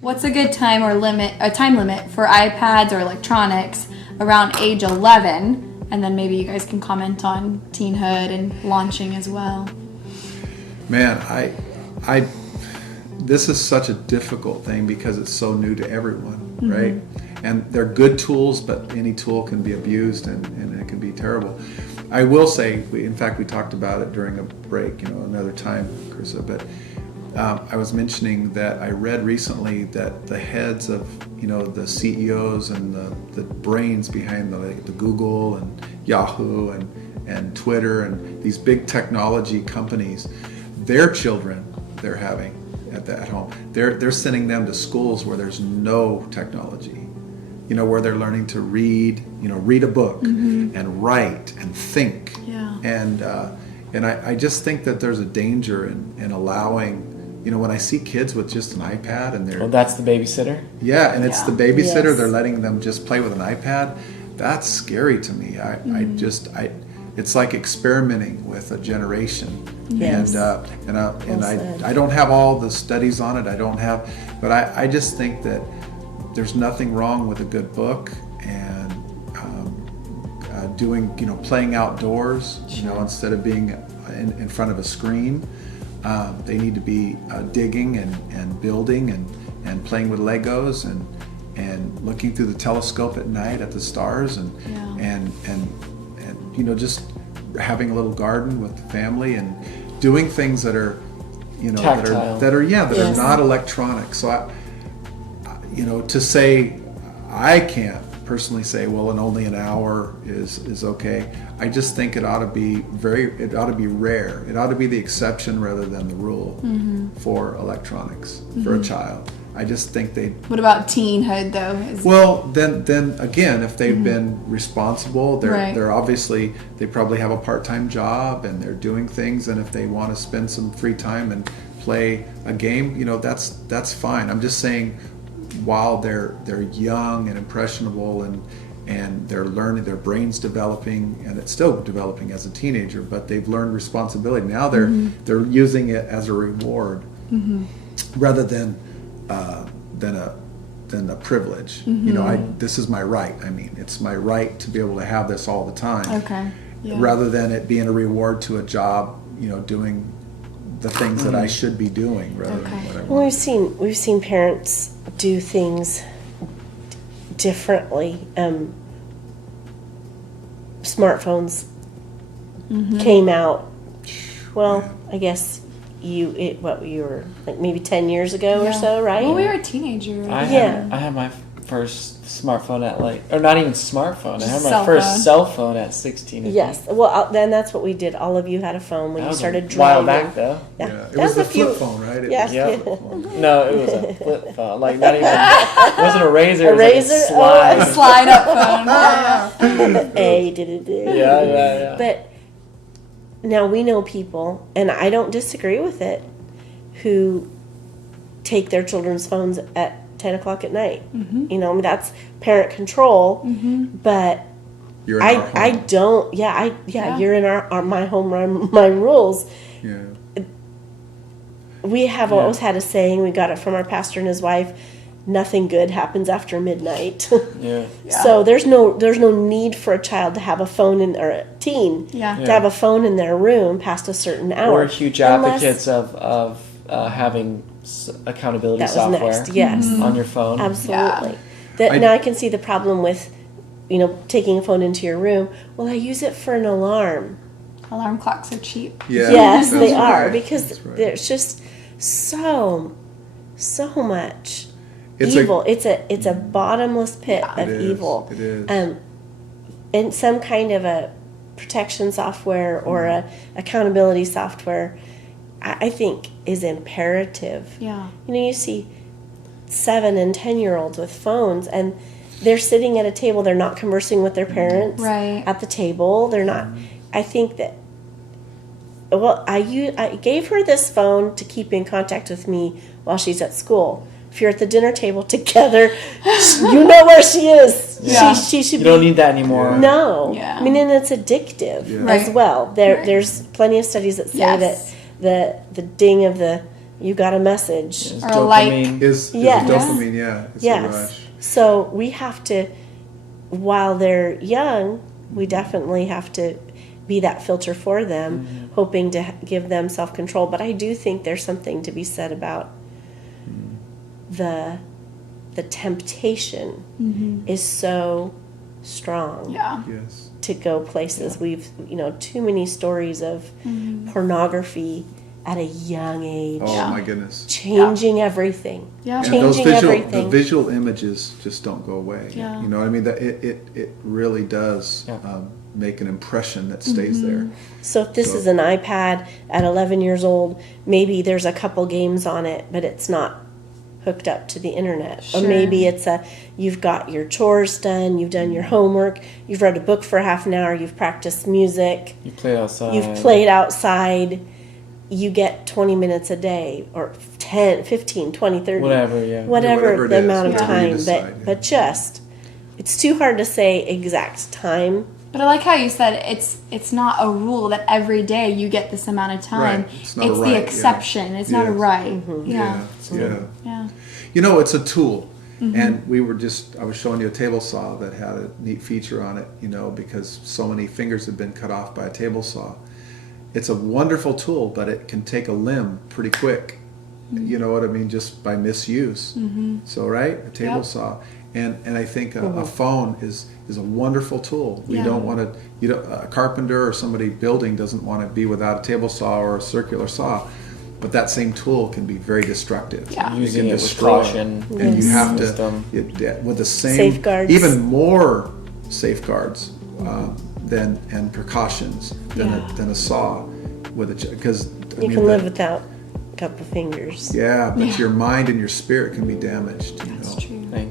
What's a good time limit for iPads or electronics around age 11? And then maybe you guys can comment on teenhood and launching as well. Man, this is such a difficult thing because it's so new to everyone, right? And they're good tools, but any tool can be abused and it can be terrible. I will say, in fact, we talked about it during a break, another time, Carissa, but I was mentioning that I read recently that the heads of, the CEOs and the brains behind the Google and Yahoo and Twitter and these big technology companies, their children they're having at home, they're sending them to schools where there's no technology, where they're learning to read a book and write and think. And I just think that there's a danger in allowing, when I see kids with just an iPad and they're... Well, that's the babysitter? Yeah, and it's the babysitter. Yes. They're letting them just play with an iPad. That's scary to me. It's like experimenting with a generation. Yes. And I don't have all the studies on it. But I just think that there's nothing wrong with a good book and playing outdoors, instead of being in front of a screen. They need to be digging and building and playing with Legos and looking through the telescope at night at the stars and just having a little garden with the family and doing things that are that are not electronic. So to say I can't personally say, well, and only an hour is okay. I just think it ought to be rare. It ought to be the exception rather than the rule for electronics for a child. I just think What about teenhood though? Well, then again, if they've been responsible, they're obviously, they probably have a part-time job and they're doing things, and if they want to spend some free time and play a game, that's fine. I'm just saying, while they're young and impressionable and they're learning, their brain's developing, and it's still developing as a teenager, but they've learned responsibility. Now they're using it as a reward rather than a privilege. This is my right. I mean, it's my right to be able to have this all the time. Okay. Yeah. Rather than it being a reward to a job, doing the things that I should be doing rather than what I want. Well, we've seen parents do things differently. Smartphones came out. Well, I guess you were like maybe 10 years ago or so, right? Well, we were teenagers. I had my first smartphone or not even smartphone. I had my first cell phone at 16. Yes. Well, then that's what we did. All of you had a phone when you started driving. A while back, though. Yeah. It was the flip phone, right? Yeah. No, it was a flip phone. Like, not even... It wasn't a razor. It was razor? like a slide. A slide-up phone. Yeah. But now we know people, and I don't disagree with it, who take their children's phones at 10 o'clock at night. That's parent control, but You're in our home. I don't. You're in my home, my rules. Yeah. We have always had a saying. We got it from our pastor and his wife. Nothing good happens after midnight. Yeah. So there's no need for a child to have a phone or a teen to have a phone in their room past a certain hour. We're huge advocates of having accountability software on your phone. Absolutely. Now I can see the problem with, taking a phone into your room. Well, I use it for an alarm. Alarm clocks are cheap. Yeah, yes, they are, right. because there's just so much It's evil. It's a bottomless pit of evil. It is. And some kind of a protection software or a accountability software, I think, is imperative. Yeah. You see 7 and 10-year-olds with phones, and they're sitting at a table. They're not conversing with their parents at the table. They're not. I think that. Well, I gave her this phone to keep in contact with me while she's at school. If you're at the dinner table together, you know where she is. Yeah. She should. You don't need that anymore. No. Yeah. I mean, and it's addictive as well. There's plenty of studies that say that the ding of the You got a message. Is Or a like. dopamine. Is Yes. dopamine, yeah. It's a Yes. rush. So we have to, while they're young, we definitely have to be that filter for them, hoping to give them self-control. But I do think there's something to be said about the temptation is so strong. Yeah. Yes. To go places. We've, too many stories of pornography at a young age. Oh my goodness. Changing everything. Yeah. And those Changing the everything. visual images just don't go away. Yeah. You know what I mean? That it really does make an impression that stays there. So if this is an iPad at 11 years old, maybe there's a couple games on it, but it's not hooked up to the internet. Or Sure. maybe you've got your chores done, you've done your homework, you've read a book for half an hour, you've practiced music, You play outside. you've played outside. You get 20 minutes a day or 10, 15, 20, 30. Whatever, yeah. Whatever it the is, amount of whatever you time. decide, yeah. But just, it's too hard to say exact time. But I like how you said it's not a rule that every day you get this amount of time. Right. It's not a right, the yeah. exception. It's not a Yes. right. Yeah. Yeah. Yeah. You know, it's a tool. And I was showing you a table saw that had a neat feature on it, because so many fingers have been cut off by a table saw. It's a wonderful tool, but it can take a limb pretty quick. You know what I mean? Just by misuse. So, right? A table saw. And I think a phone is a wonderful tool. We don't want to, a carpenter or somebody building doesn't want to be without a table saw or a circular saw. But that same tool can be very destructive. Yeah. It Using can it with destroy. caution. And you have to, Wisdom. with the same, Safeguards. even more safeguards and precautions than a saw with because You can live without a couple fingers. Yeah, but your mind and your spirit can be damaged. That's know. true. Thank